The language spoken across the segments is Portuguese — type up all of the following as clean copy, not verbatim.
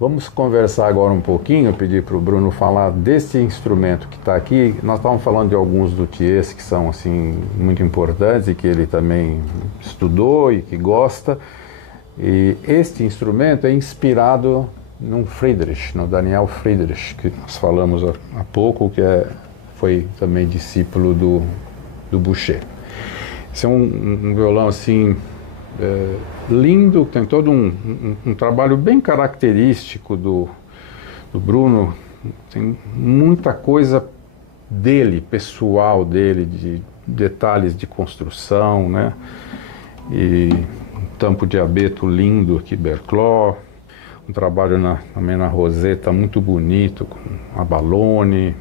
Vamos conversar agora um pouquinho, pedir para o Bruno falar desse instrumento que está aqui. Nós estávamos falando de alguns luthiers que são assim, muito importantes e que ele também estudou e que gosta. E este instrumento é inspirado no Friedrich, no Daniel Friedrich, que nós falamos há pouco, que foi também discípulo do Boucher. Esse é um violão assim... lindo, tem todo um trabalho bem característico do Bruno, tem muita coisa dele, pessoal dele, de detalhes de construção, né? E um tampo de abeto lindo aqui, Berclau, um trabalho também na roseta muito bonito, com abalone.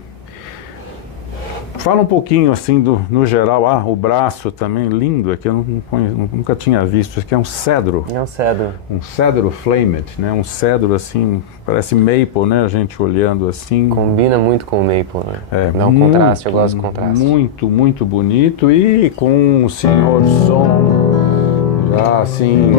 Fala um pouquinho assim no geral, o braço também lindo aqui, eu nunca tinha visto, isso aqui é um cedro. É um cedro. Um cedro flamed, né? Um cedro assim, parece maple, né? A gente olhando assim. Combina muito com o maple, né? Dá um contraste, eu gosto do contraste. Muito, muito bonito e com o senhor som, já assim...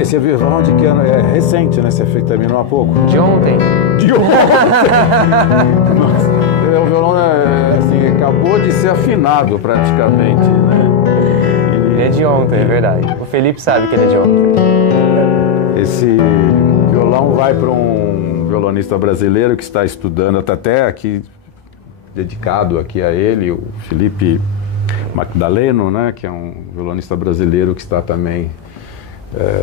Esse violão de que ano? É recente, né? Você terminou há pouco? De ontem. De ontem! Nossa. O violão assim, acabou de ser afinado praticamente, né? Ele é de ontem, é verdade. O Felipe sabe que ele é de ontem. Esse violão vai para um violonista brasileiro que está estudando, até aqui, dedicado aqui a ele, o Felipe Magdaleno, né? Que é um violonista brasileiro que está também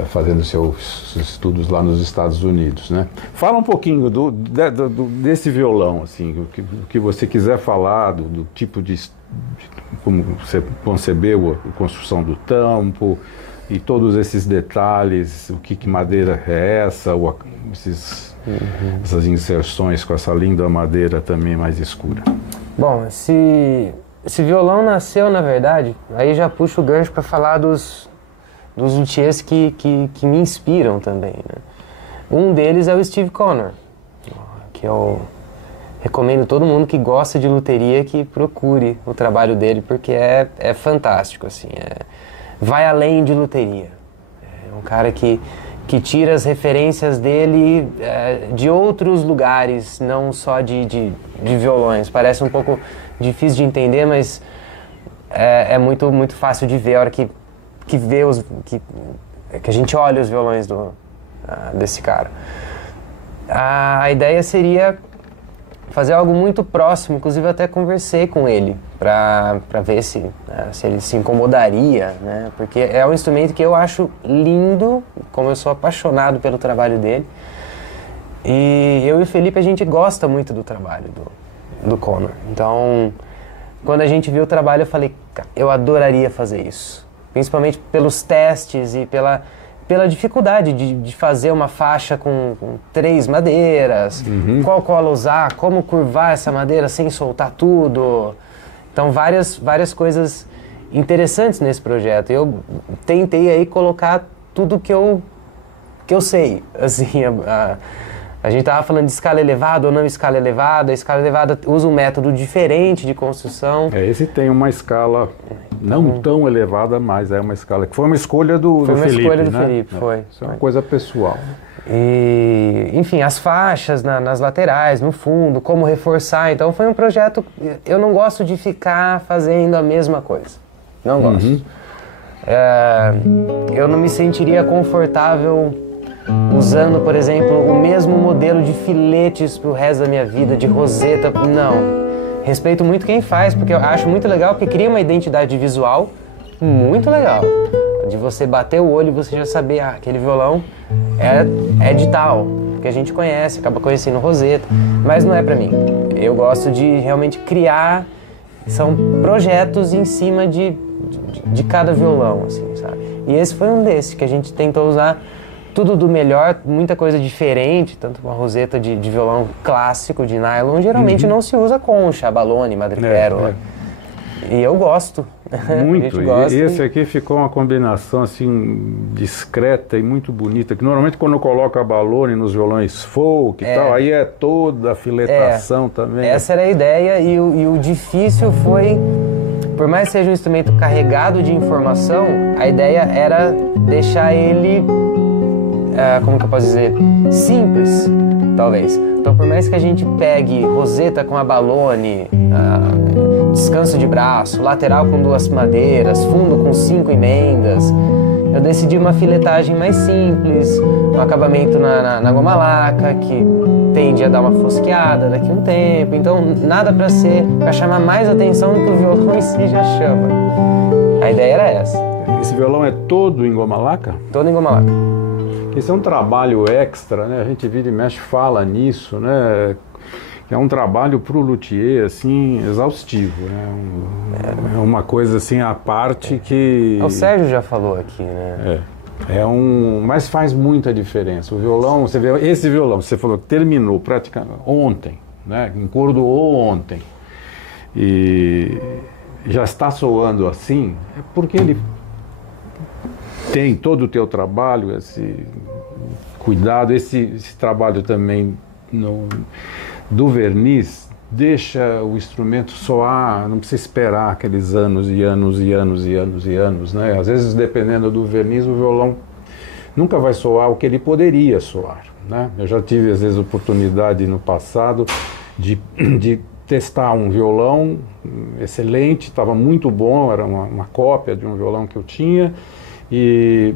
fazendo seus estudos lá nos Estados Unidos, né? Fala um pouquinho desse violão, assim, o que você quiser falar, do tipo de como você concebeu a construção do tampo e todos esses detalhes, o que madeira é essa, essas inserções com essa linda madeira também mais escura. Bom, esse violão nasceu, na verdade, aí já puxo o gancho para falar dos luthiers que me inspiram também, né? Um deles é o Steve Connor, que eu recomendo todo mundo que gosta de luteria que procure o trabalho dele, porque é fantástico, assim, vai além de luteria. É um cara que tira as referências dele de outros lugares, não só de violões. Parece um pouco difícil de entender, mas é muito, muito fácil de ver a hora que a gente olha os violões desse cara. A ideia seria fazer algo muito próximo, inclusive eu até conversei com ele para ver se ele se incomodaria, né? Porque é um instrumento que eu acho lindo, como eu sou apaixonado pelo trabalho dele. E eu e o Felipe, a gente gosta muito do trabalho do Connor. Então, quando a gente viu o trabalho, eu falei, eu adoraria fazer isso. Principalmente pelos testes e pela dificuldade de fazer uma faixa com 3 madeiras, qual cola usar, como curvar essa madeira sem soltar tudo. Então, várias coisas interessantes nesse projeto. Eu tentei aí colocar tudo que eu sei. Assim, a gente estava falando de escala elevada ou não escala elevada. A escala elevada usa um método diferente de construção. Esse tem uma escala não tão elevada, mas é uma escala que foi uma escolha do Felipe. Foi uma escolha do Felipe, foi. Isso é uma coisa pessoal. E, enfim, as faixas nas laterais, no fundo, como reforçar. Então foi um projeto... Eu não gosto de ficar fazendo a mesma coisa. Não gosto. Eu não me sentiria confortável usando, por exemplo, o mesmo modelo de filetes pro resto da minha vida, de roseta. Não. Respeito muito quem faz, porque eu acho muito legal, porque cria uma identidade visual muito legal. De você bater o olho e você já saber, aquele violão é de tal, que a gente conhece, acaba conhecendo roseta, mas não é pra mim. Eu gosto de realmente criar, são projetos em cima de cada violão, assim, sabe? E esse foi um desses, que a gente tentou usar tudo do melhor, muita coisa diferente, tanto uma roseta de violão clássico, de nylon, geralmente não se usa concha, abalone, madrepérola. E eu gosto. Muito. E esse aqui ficou uma combinação assim discreta e muito bonita, que normalmente quando coloca abalone nos violões folk e tal, aí é toda a filetação também. Essa era a ideia e o difícil foi, por mais que seja um instrumento carregado de informação, a ideia era deixar ele como que eu posso dizer, simples, talvez. Então, por mais que a gente pegue roseta com abalone, descanso de braço, lateral com 2 madeiras, fundo com 5 emendas, eu decidi uma filetagem mais simples, um acabamento na goma laca, que tende a dar uma fosqueada daqui a um tempo. Então, nada para chamar mais atenção do que o violão em si já chama. A ideia era essa. Esse violão é todo em goma laca? Todo em goma laca. Esse é um trabalho extra, né? A gente vira e mexe fala nisso, né? É um trabalho para o luthier, assim, exaustivo, né? É uma coisa, assim, à parte que... O Sérgio já falou aqui, né? Mas faz muita diferença. O violão, você vê, esse violão, você falou que terminou praticamente ontem, né? Encordoou ontem. E já está soando assim, é porque ele tem todo o teu trabalho, esse cuidado, esse trabalho também do verniz, deixa o instrumento soar, não precisa esperar aqueles anos e anos e anos e anos e anos, né? Às vezes, dependendo do verniz, o violão nunca vai soar o que ele poderia soar, né? Eu já tive, às vezes, oportunidade no passado de testar um violão excelente, estava muito bom, era uma cópia de um violão que eu tinha, e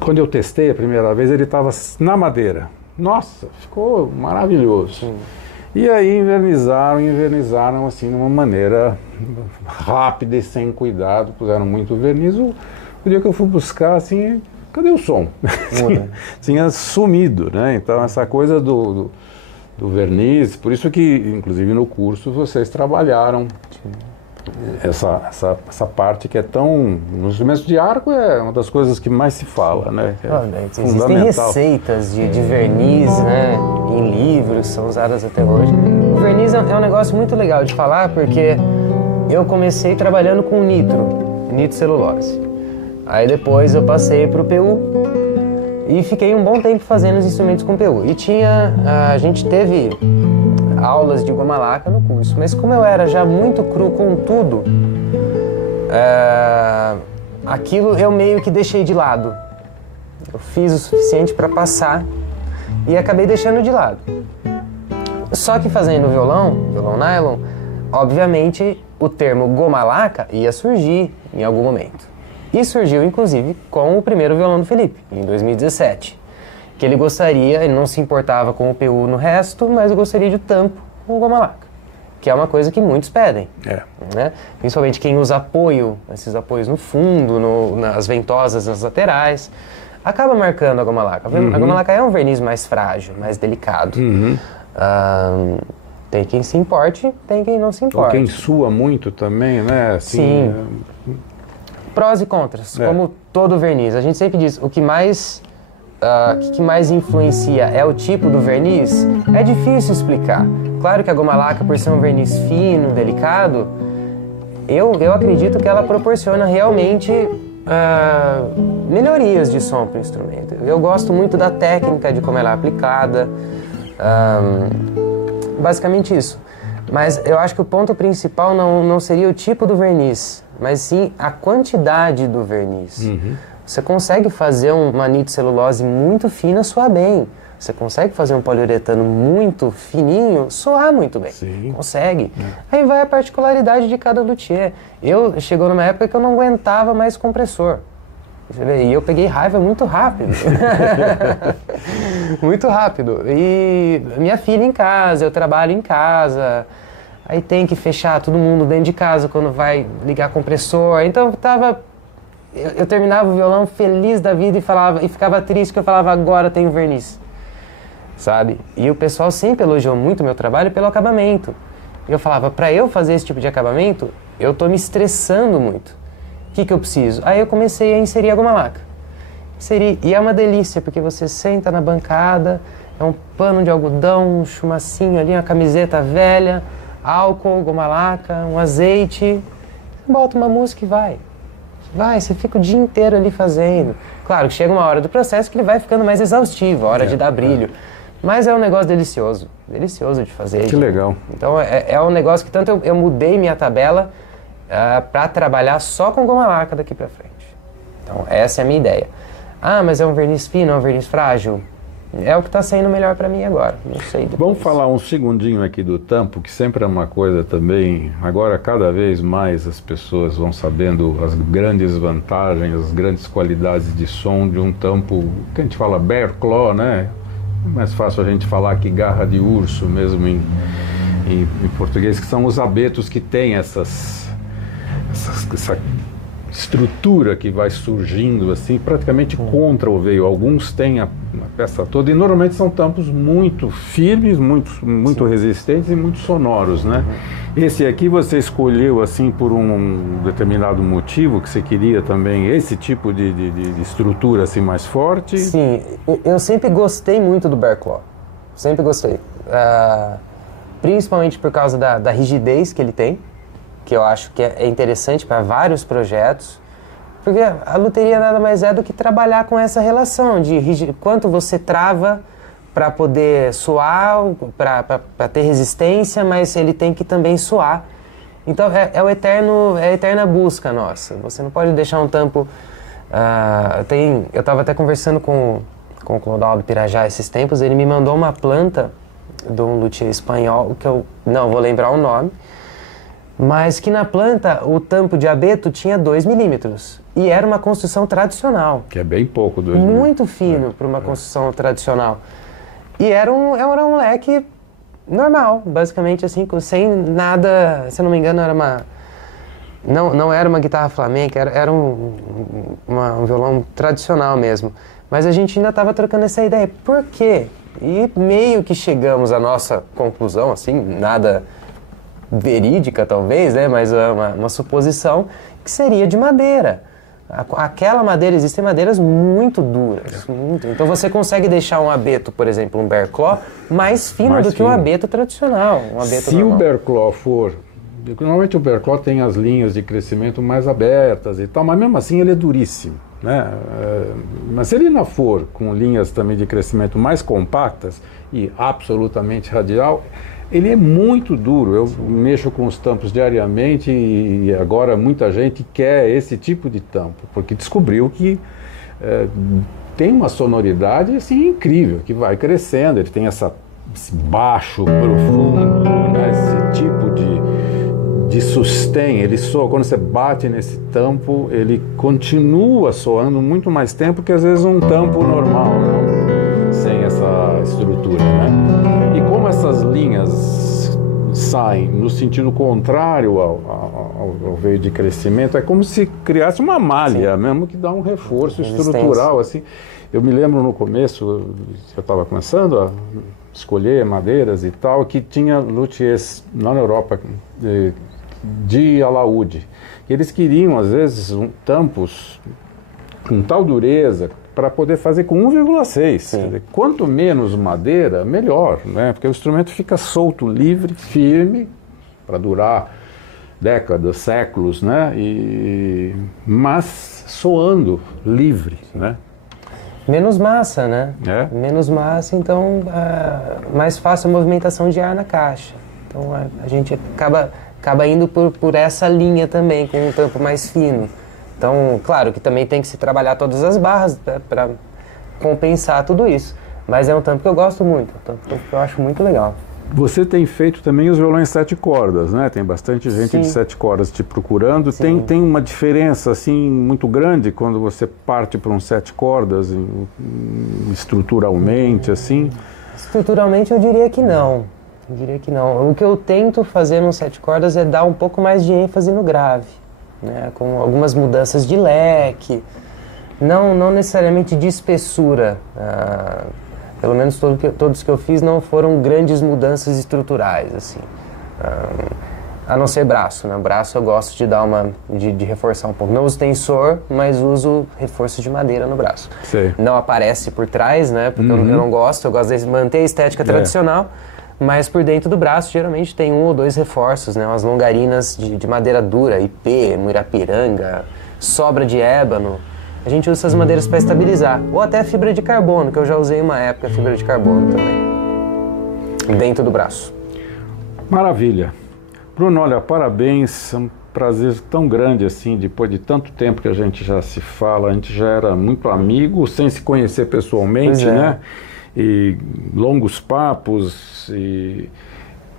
quando eu testei a primeira vez, ele estava na madeira. Nossa, ficou maravilhoso. Sim. E aí invernizaram assim de uma maneira rápida e sem cuidado, puseram muito verniz. O dia que eu fui buscar, assim, cadê o som? Tinha sumido, né? Então essa coisa do verniz, por isso que, inclusive no curso, vocês trabalharam essa parte que é tão... Nos instrumentos de arco é uma das coisas que mais se fala, né? Existem receitas de verniz, né, em livros, são usadas até hoje. O verniz é um negócio muito legal de falar, porque eu comecei trabalhando com nitrocelulose. Aí depois eu passei para o PU e fiquei um bom tempo fazendo os instrumentos com PU. E a gente teve aulas de goma laca no curso, mas como eu era já muito cru com tudo, aquilo eu meio que deixei de lado. Eu fiz o suficiente para passar e acabei deixando de lado. Só que fazendo violão nylon, obviamente o termo goma laca ia surgir em algum momento. E surgiu inclusive com o primeiro violão do Felipe, em 2017. Que ele não se importava com o PU no resto, mas gostaria de tampo com goma laca, que é uma coisa que muitos pedem, né? Principalmente quem usa esses apoios no fundo, nas ventosas, nas laterais, acaba marcando a goma laca. A goma laca é um verniz mais frágil, mais delicado. Tem quem se importe, tem quem não se importe. Ou quem sua muito também, né? Assim, sim. Prós e contras, como todo verniz. A gente sempre diz, o que mais influencia é o tipo do verniz. É difícil explicar. Claro que a goma laca, por ser um verniz fino, delicado, eu acredito que ela proporciona realmente melhorias de som para o instrumento. Eu gosto muito da técnica de como ela é aplicada, basicamente isso. Mas eu acho que o ponto principal não seria o tipo do verniz, mas sim a quantidade do verniz. Você consegue fazer uma nitrocelulose muito fina soar bem. Você consegue fazer um poliuretano muito fininho soar muito bem. Sim. Consegue. Aí vai a particularidade de cada luthier. Chegou numa época que eu não aguentava mais compressor. E eu peguei raiva muito rápido. Muito rápido. E minha filha em casa, eu trabalho em casa. Aí tem que fechar todo mundo dentro de casa quando vai ligar compressor. Então eu terminava o violão feliz da vida e ficava triste que eu falava, agora tenho verniz. Sabe? E o pessoal sempre elogiou muito o meu trabalho pelo acabamento. E eu falava, para eu fazer esse tipo de acabamento, eu tô me estressando muito. O que eu preciso? Aí eu comecei a inserir a goma laca. E é uma delícia, porque você senta na bancada, é um pano de algodão, um chumacinho ali, uma camiseta velha, álcool, goma laca, um azeite, bota uma música e vai. Você fica o dia inteiro ali fazendo. Claro que chega uma hora do processo que ele vai ficando mais exaustivo, a hora de dar brilho. Mas é um negócio delicioso de fazer. Que legal. Então é um negócio que tanto eu mudei minha tabela para trabalhar só com goma laca daqui para frente. Então essa é a minha ideia. Ah, mas é um verniz fino, é um verniz frágil? É o que está saindo melhor para mim agora, não sei. Depois. Vamos falar um segundinho aqui do tampo, que sempre é uma coisa também, agora cada vez mais as pessoas vão sabendo as grandes vantagens, as grandes qualidades de som de um tampo, que a gente fala bear claw, né? É mais fácil a gente falar que garra de urso mesmo em português, que são os abetos que têm essa estrutura que vai surgindo assim, praticamente contra o veio. Alguns têm a peça toda e normalmente são tampos muito firmes, muito resistentes e muito sonoros, né? Esse aqui você escolheu assim por um determinado motivo, que você queria também esse tipo de estrutura assim mais forte? Sim, eu sempre gostei muito do bear claw, sempre gostei. Principalmente por causa da rigidez que ele tem, que eu acho que é interessante para vários projetos, porque a luteria nada mais é do que trabalhar com essa relação de quanto você trava para poder suar, para ter resistência, mas ele tem que também suar. Então é a eterna busca nossa. Você não pode deixar um tampo... eu estava até conversando com o Clodoaldo Pirajá esses tempos, ele me mandou uma planta de um luthier espanhol, que eu não vou lembrar o nome, mas que na planta o tampo de abeto tinha 2 milímetros e era uma construção tradicional. Que é bem pouco, 2 milímetros. Muito fino para uma construção tradicional. E era um leque normal, basicamente assim, sem nada, se eu não me engano, era uma... Não era uma guitarra flamenca, era um violão tradicional mesmo. Mas a gente ainda estava trocando essa ideia. Por quê? E meio que chegamos à nossa conclusão, assim, nada verídica talvez, né? Mas uma suposição, que seria de madeira. Aquela madeira, existem madeiras muito duras. Muito. Então você consegue deixar um abeto, por exemplo, um bear claw, mais fino do que um abeto tradicional. Se normal. O bear claw for... Normalmente o bear claw tem as linhas de crescimento mais abertas e tal, mas mesmo assim ele é duríssimo, né? Mas se ele não for com linhas também de crescimento mais compactas e absolutamente radial, ele é muito duro. Eu mexo com os tampos diariamente e agora muita gente quer esse tipo de tampo, porque descobriu que tem uma sonoridade assim incrível, que vai crescendo, ele tem esse baixo profundo, né? Esse tipo de sustain, ele soa, quando você bate nesse tampo, ele continua soando muito mais tempo que às vezes um tampo normal, não? Sem essa estrutura, né? E como essas linhas saem no sentido contrário ao veio de crescimento, é como se criasse uma malha mesmo, que dá um reforço estrutural, assim. Eu me lembro no começo, eu estava começando a escolher madeiras e tal, que tinha luthiers lá na Europa de alaúde. Eles queriam, às vezes, tampos com tal dureza para poder fazer com 1,6. Quanto menos madeira, melhor, né? Porque o instrumento fica solto, livre, firme, para durar décadas, séculos, né? Mas soando livre, né? Menos massa, né? Menos massa, então mais fácil a movimentação de ar na caixa. Então a gente acaba indo por essa linha também, com um tampo mais fino. Então, claro que também tem que se trabalhar todas as barras, né, para compensar tudo isso. Mas é um tampo que eu gosto muito, um tampo que eu acho muito legal. Você tem feito também os violões 7 cordas, né? Tem bastante gente de 7 cordas te procurando. Tem uma diferença assim muito grande quando você parte para um 7 cordas, estruturalmente, assim? Estruturalmente eu diria que não. O que eu tento fazer no 7 cordas é dar um pouco mais de ênfase no grave, né? Com algumas mudanças de leque, não necessariamente de espessura. Pelo menos todos que eu fiz não foram grandes mudanças estruturais, assim. A não ser braço, né? Braço eu gosto de dar de reforçar um pouco. Não uso tensor, mas uso reforço de madeira no braço. Sei. Não aparece por trás, né? Porque eu não gosto, eu gosto de manter a estética tradicional, mas por dentro do braço geralmente tem 1 ou 2 reforços, né? Umas longarinas de madeira dura, IP, muirapiranga, sobra de ébano. A gente usa essas madeiras para estabilizar. Ou até fibra de carbono, que eu já usei uma época fibra de carbono também. Dentro do braço. Maravilha. Bruno, olha, parabéns. prazer tão grande assim, depois de tanto tempo que a gente já se fala, a gente já era muito amigo, sem se conhecer pessoalmente, né? E longos papos, e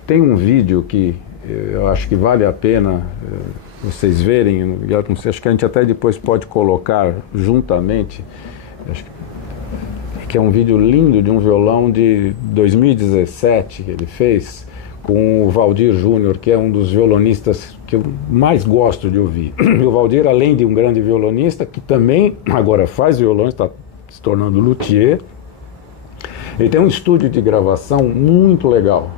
tem um vídeo que eu acho que vale a pena vocês verem, acho que a gente até depois pode colocar juntamente, acho que é um vídeo lindo de um violão de 2017 que ele fez, com o Valdir Júnior, que é um dos violonistas que eu mais gosto de ouvir. E o Valdir, além de um grande violonista, que também agora faz violão, está se tornando luthier, ele tem um estúdio de gravação muito legal.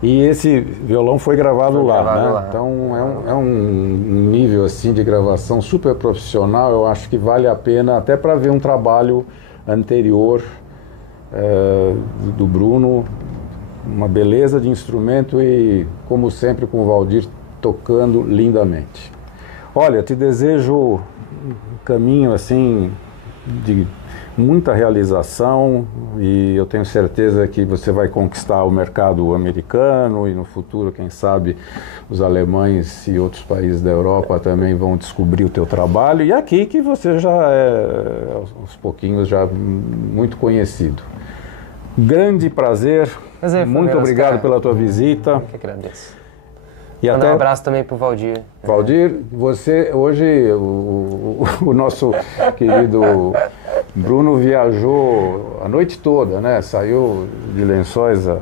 E esse violão foi gravado lá, né? Então é um nível assim de gravação super profissional, eu acho que vale a pena até para ver um trabalho anterior do Bruno, uma beleza de instrumento e, como sempre, com o Valdir tocando lindamente. Olha, te desejo um caminho assim de muita realização e eu tenho certeza que você vai conquistar o mercado americano e no futuro, quem sabe, os alemães e outros países da Europa também vão descobrir o teu trabalho e aqui que você já é, aos pouquinhos, já muito conhecido. Grande prazer. Muito obrigado pela tua visita. Eu que agradeço. E Mandar um abraço também pro Valdir. Valdir, você hoje, o nosso querido Bruno viajou a noite toda, né? Saiu de Lençóis à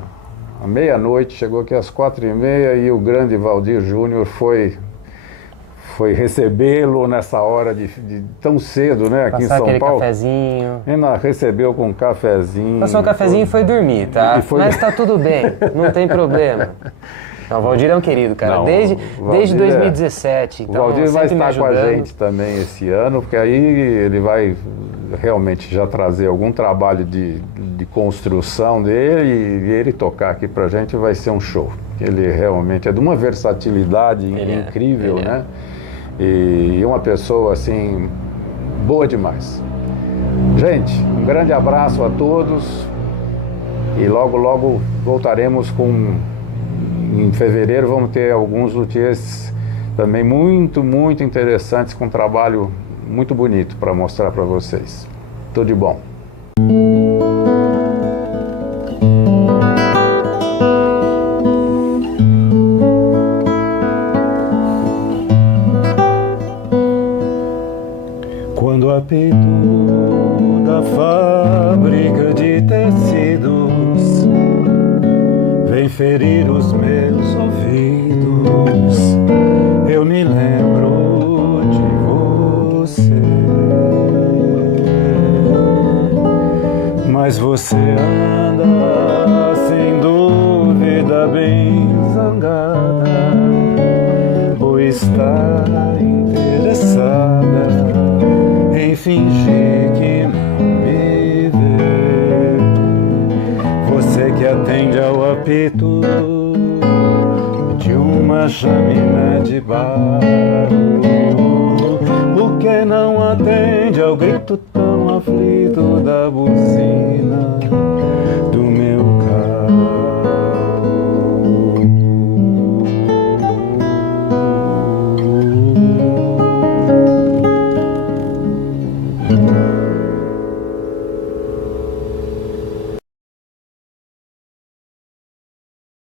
meia-noite, chegou aqui às 4h30 e o grande Valdir Júnior foi recebê-lo nessa hora de tão cedo, né, aqui passar em São aquele Paulo. Cafezinho. Ainda recebeu com um cafezinho. Passou um cafezinho e foi dormir, tá? Mas tá tudo bem, não tem problema. Não, o Valdir é um querido, cara. Não, desde 2017. Então, o Valdir vai estar com a gente também esse ano, porque aí ele vai realmente já trazer algum trabalho de construção dele e ele tocar aqui pra gente vai ser um show. Ele realmente é de uma versatilidade incrível, né? E uma pessoa, assim, boa demais. Gente, um grande abraço a todos e logo, logo voltaremos com... Em fevereiro vamos ter alguns luthiers também muito, muito interessantes, com um trabalho muito bonito para mostrar para vocês. Tudo de bom. Quando o apito da fábrica de tecidos vem ferir os meus ouvidos, eu me lembro de você. Mas você anda sem dúvida bem zangada, ou está interessada em fingir que não me vê. Você que atende ao apito de uma chaminé de barro, por que não atende ao grito tão aflito da buzina do meu carro?